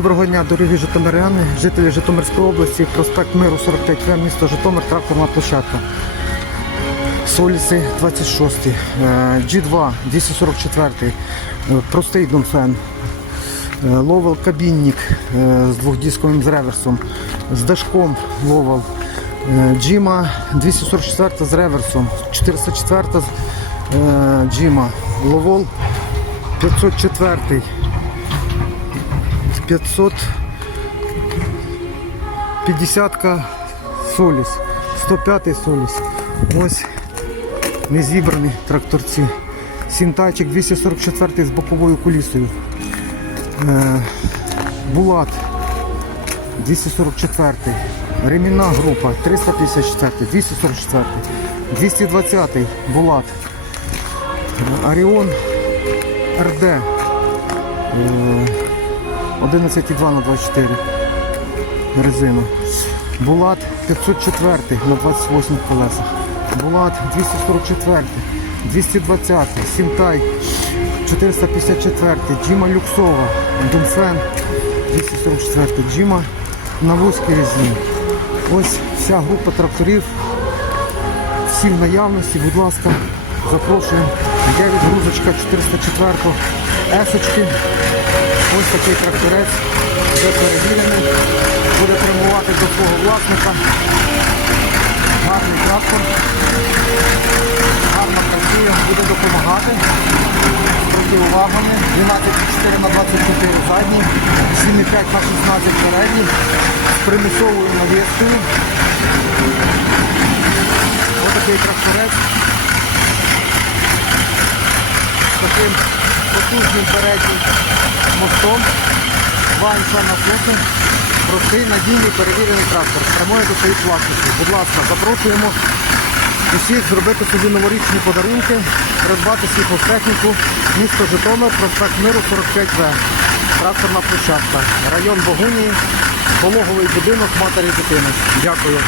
Доброго дня, дорогі житомиряни, жителі Житомирської області, проспект Миру 45 В, місто Житомир, тракторна площадка. Соліси 26, е, G2 244, е, простий Донфен, е, Ловел кабінник е, з двохдисковим з реверсом, з дашком Ловел, е, Джима 244 з реверсом, 404 е, Джима, Ловол 504 500 50 Соліс, 105 Соліс. Ось не зібрані тракторці. Сінтайчик 244 з боковою кулісою. Е, Булат 244. Ремінна група 354, 244, 220 Булат. Е, Аріон РД. Е, 11,2 на 24 резину. Булат 504 на 28 колесах. Булат 244, 220, Сінтай 454, Джима Люксова, Дунфен 244, Джима на вузькій резині. Ось вся група тракторів. Всі в наявності, будь ласка, запрошуємо. Йде відгрузочка 404 есочки. Ось такий тракторець, вже перевірений, буде прямувати до свого власника. Гарний трактор, гарно працює, буде допомагати. З противагами 12,4 на 24 задній, 7,5 на 16 передній, з примусовою навіскою. Ось такий тракторець з таким потужним переднім мостом, два інча насоси, простий, надійний, перевірений трактор, прямує до своїх власників. Будь ласка, запрошуємо усіх зробити собі новорічні подарунки, придбати сільхозтехніку, місто Житомир, проспект Миру 45В, тракторна площадка, район Богунії, пологовий будинок матері дитини. Дякую.